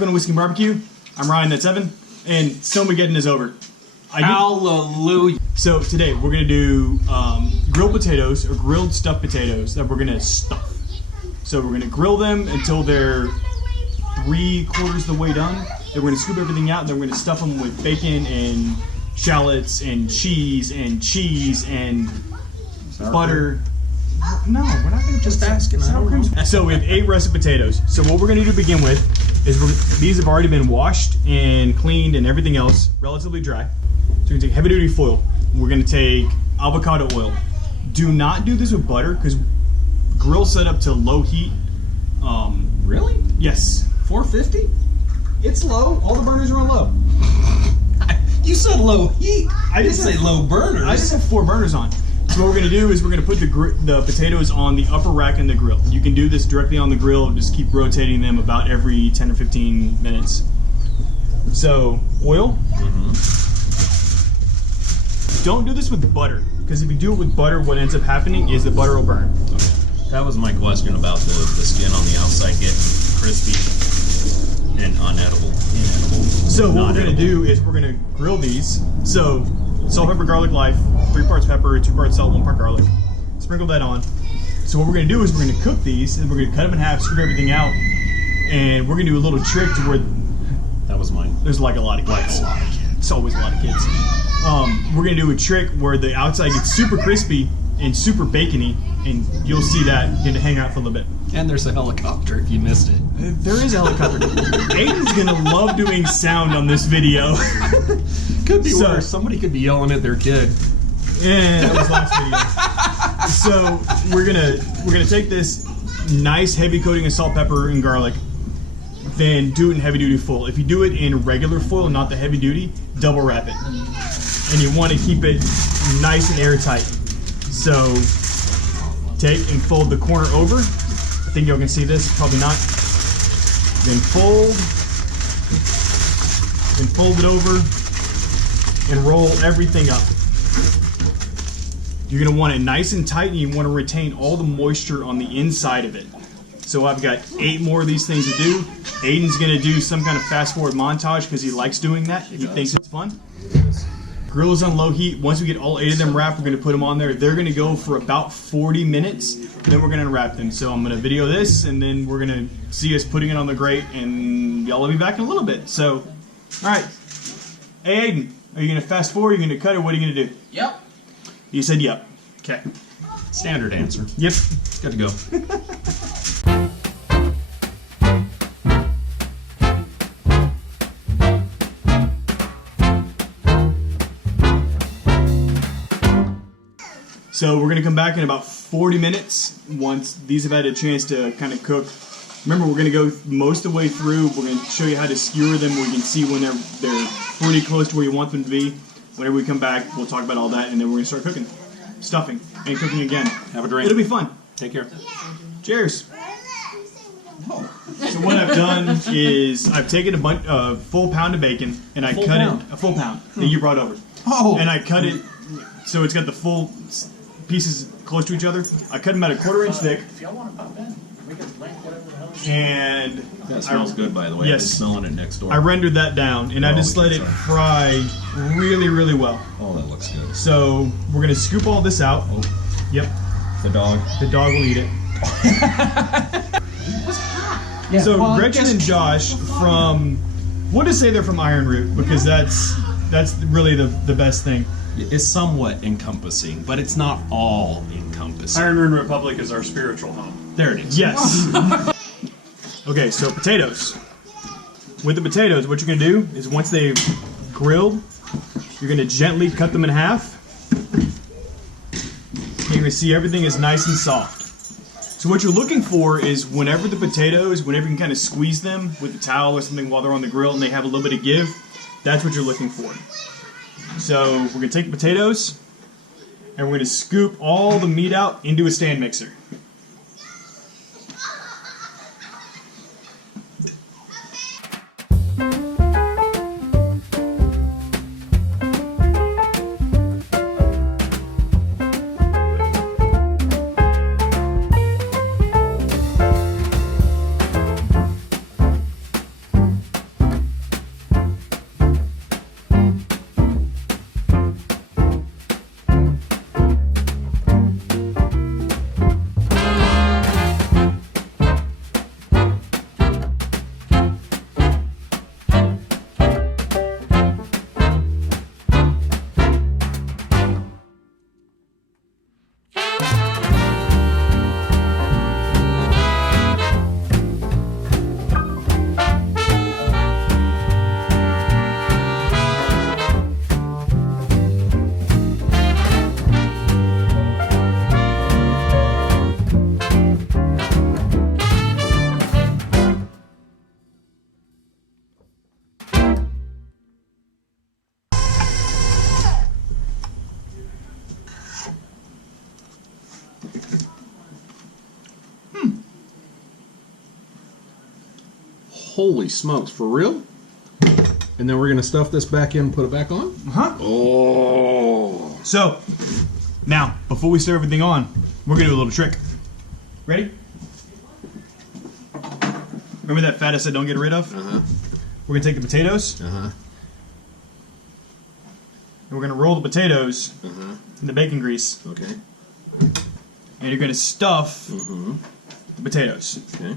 Shotgun Whiskey Barbecue. I'm Ryan, that's Evan, and Snowmageddon is over. Hallelujah. So today we're going to do grilled potatoes, or grilled stuffed potatoes, that we're going to stuff. So we're going to grill them until they're 3/4 of the way done. Then we're going to scoop everything out, and then we're going to stuff them with bacon and shallots and cheese and butter. No, we're not going to just asking. So we have 8 russet potatoes. So what we're going to do to begin with is these have already been washed and cleaned and everything else, relatively dry. So we're going to take heavy duty foil. We're going to take avocado oil. Do not do this with butter because grill set up to low heat. Really? Yes. 450? It's low. All the burners are on low. You said low heat. I didn't say low burners. I just have 4 burners on. So what we're going to do is we're going to put the potatoes on the upper rack in the grill. You can do this directly on the grill. Just keep rotating them about every 10 or 15 minutes. So, oil. Don't do this with butter, because if you do it with butter, what ends up happening is the butter will burn. Okay. That was my question about the skin on the outside getting crispy and inedible. So what we're going to do is we're going to grill these. So, salt, pepper, garlic, life, 3 parts pepper, 2 parts salt, 1 part garlic. Sprinkle that on. So what we're going to do is we're going to cook these, and we're going to cut them in half, scoop everything out, and we're going to do a little trick to where... That was mine. There's like a lot of kids. It's always a lot of kids. We're going to do a trick where the outside gets super crispy and super bacony, and you'll see that get to hang out for a little bit. And there's a helicopter if you missed it. There is a helicopter. Aiden's going to love doing sound on this video. Could be worse. Somebody could be yelling at their kid. Yeah, that was last video. So we're gonna take this nice heavy coating of salt, pepper, and garlic, then do it in heavy duty foil. If you do it in regular foil, not the heavy duty, double wrap it. And you want to keep it nice and airtight. So take and fold the corner over. I think y'all can see this, probably not. Then fold it over and roll everything up. You're going to want it nice and tight, and you want to retain all the moisture on the inside of it. So I've got 8 more of these things to do. Aiden's going to do some kind of fast forward montage because he likes doing that. He thinks it's fun. Grill is on low heat. Once we get all 8 of them wrapped, we're going to put them on there. They're going to go for about 40 minutes. Then we're going to unwrap them. So I'm going to video this, and then we're going to see us putting it on the grate, and y'all will be back in a little bit. So, all right. Hey, Aiden, are you going to fast forward? Are you going to cut, or what are you going to do? Yep. You said yep. Okay. Standard answer. Yep. Good to go. So we're going to come back in about 40 minutes once these have had a chance to kind of cook. Remember, we're going to go most of the way through. We're going to show you how to skewer them where you can see when they're pretty close to where you want them to be. Whenever we come back, we'll talk about all that, and then we're going to start cooking. Stuffing. And cooking again. Have a drink. It'll be fun. Take care. Cheers. So what I've done is I've taken a full pound of bacon, and I cut it... A full pound that you brought over. Oh. And I cut it so it's got the full pieces close to each other. I cut them about 1/4 inch thick. If y'all want to pop in, we can link whatever the hell. And that smells good, by the way. Yes. I've been smelling it next door. I rendered that down, and I just let it fry really, really well. Oh, that looks good. So we're gonna scoop all this out. Oh. Yep. The dog. The dog will eat it. Yeah, So well, Gretchen and Josh from, we'll just say they're from Iron Root because that's really the best thing. It's somewhat encompassing, but it's not all encompassing. Iron Rune Republic is our spiritual home. There it is. Yes. Okay, so potatoes. With the potatoes, what you're going to do is once they've grilled, you're going to gently cut them in half. You're going to see everything is nice and soft. So what you're looking for is whenever you can kind of squeeze them with a towel or something while they're on the grill and they have a little bit of give, that's what you're looking for. So we're going to take the potatoes and we're going to scoop all the meat out into a stand mixer. Holy smokes, for real? And then we're going to stuff this back in and put it back on? Uh-huh. Oh. So, now, before we stir everything on, we're going to do a little trick. Ready? Remember that fat I said don't get rid of? Uh-huh. We're going to take the potatoes, Uh-huh. and we're going to roll the potatoes Uh-huh. in the bacon grease, Okay. and you're going to stuff Mm-hmm. the potatoes. Okay.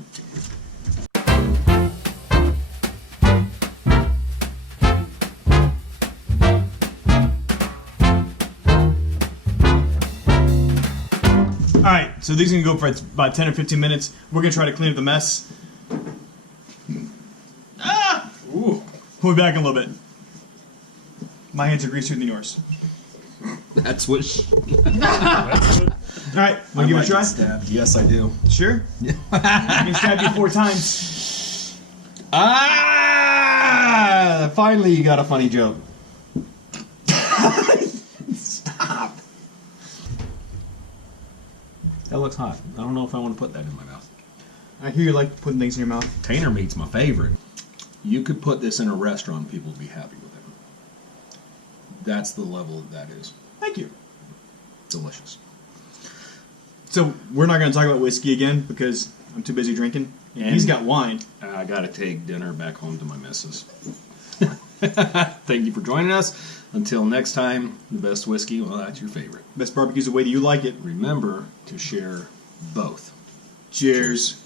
Alright, so these are going to go for about 10 or 15 minutes. We're going to try to clean up the mess. Ah! Ooh. Pull me back a little bit. My hands are greasier than yours. That's what... Alright, want to give it a try? Stabbed. Yes, I do. Sure. I can stab you 4 times. Ah! Finally, you got a funny joke. Stop. That looks hot. I don't know if I want to put that in my mouth. I hear you like putting things in your mouth. Tater meat's my favorite. You could put this in a restaurant, people would be happy with it. That's the level that is. Thank you. Delicious. So, we're not going to talk about whiskey again because I'm too busy drinking. And- He's got wine. I gotta take dinner back home to my missus. Thank you for joining us. Until next time, the best whiskey, well, that's your favorite. Best barbecue's the way that you like it. Remember to share both. Cheers.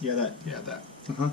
Yeah, that. Yeah, that. Uh-huh.